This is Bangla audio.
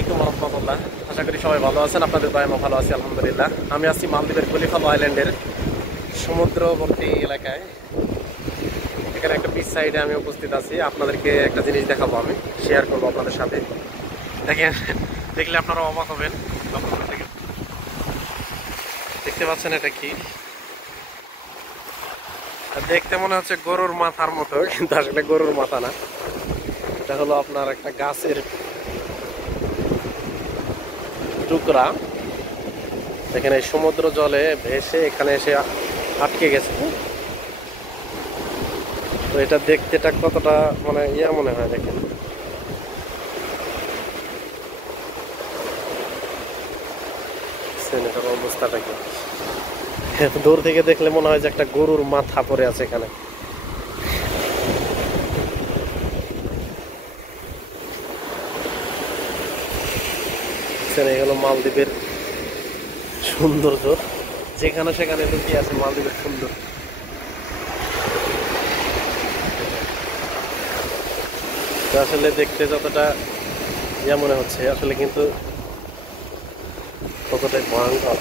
আলাইকুম রহমতুল্লাহ। আশা করি সবাই ভালো আছেন। আপনাদের দয়ামা ভালো আছি আলহামদুলিল্লাহ। আমি আছি মালদ্বীপের খলিফা আইল্যান্ডের সমুদ্রবর্তী এলাকায়। এখানে একটা বিচ সাইডে আমি উপস্থিত আছি। আপনাদেরকে একটা জিনিস দেখাবো, আমি শেয়ার করবো আপনাদের সাথে। দেখেন, দেখলে আপনারা অবাক হবেন। দেখতে পাচ্ছেন এটা কি? দেখতে মনে হচ্ছে গরুর মাথার মতো, কিন্তু আসলে গরুর মাথা না। এটা হলো আপনার একটা গাছের টুকরা। দেখেন এই সমুদ্র জলে ভেসে এখানে এসে আটকে গেছে। তো এটা দেখতেটা কতটা মানে মনে হয়, দেখেন এটার অবস্থাটা কি। দূর থেকে দেখলে মনে হয় যে একটা গরুর মাথা পড়ে আছে এখানে। এই হলো মালদ্বীপের সৌন্দর্য, যেখানে সেখানে লুকিয়ে আছে মালদ্বীপের সুন্দর। আসলে দেখতে যতটা মনে হচ্ছে, আসলে কিন্তু ততটাই ভয়ঙ্কর।